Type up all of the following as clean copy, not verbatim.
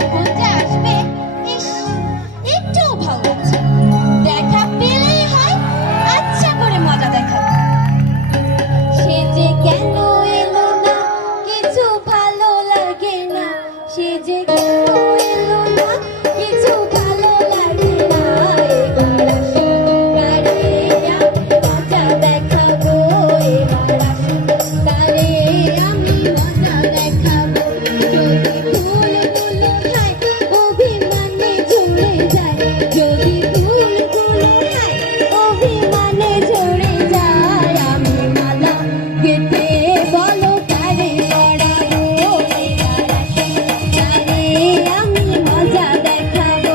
কখন যে আসবে, ইস, একটুও ভালো লাগছে না। দেখা পেলেই হয় আচ্ছা করে মজা দেখাবো। সে যে কেন এলো না, কিছু ভালো লাগে না। সে যে কেন এলো না, কিছু ভালো লাগে না। এবার আসুন তারে আমি মজা দেখাবো। এবার আসুন তারে আমি মজা দেখাবো। যদি ফুলগুলো খায় অভিমানে ঝরে যায়, যদি ফুলগুলো খায় অভিমানে ঝরে যায়, আমি মালা গেঁথে বলো তারে পরাবো। এবার আসুন তারে আমি মজা দেখাবো।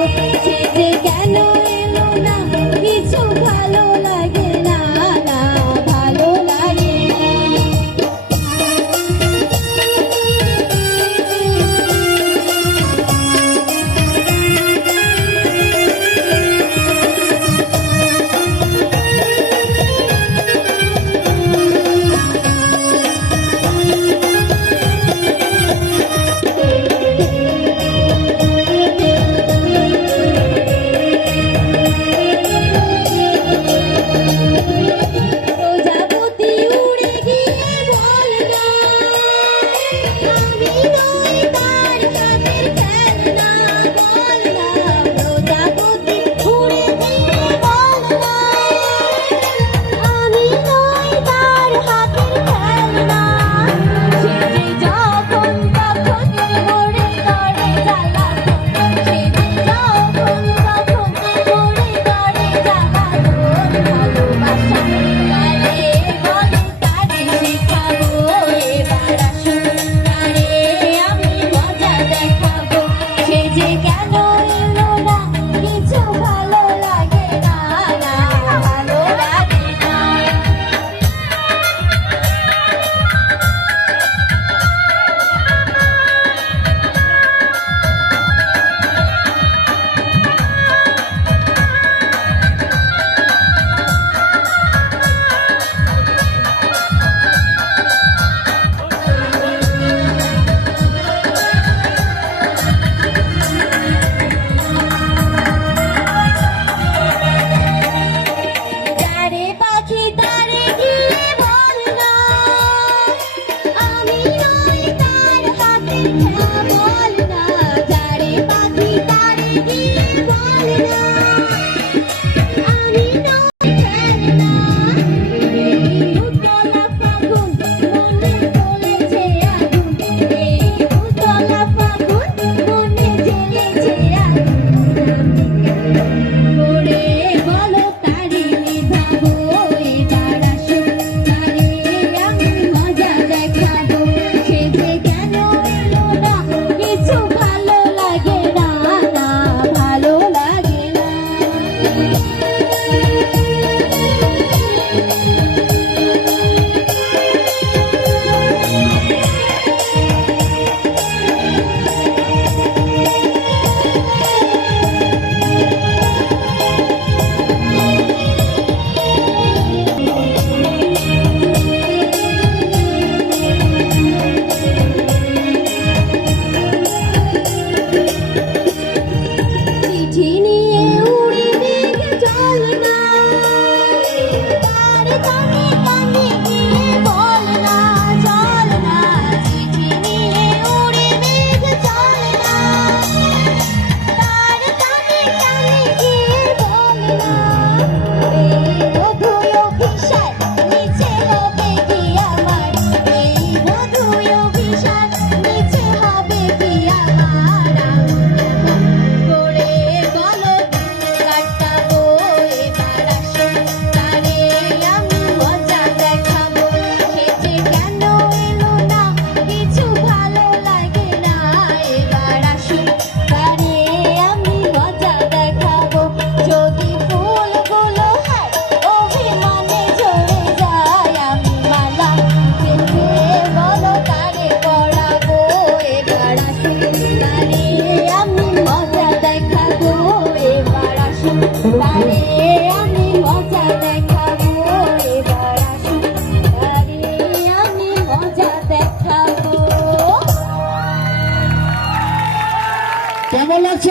কেমন লাগছে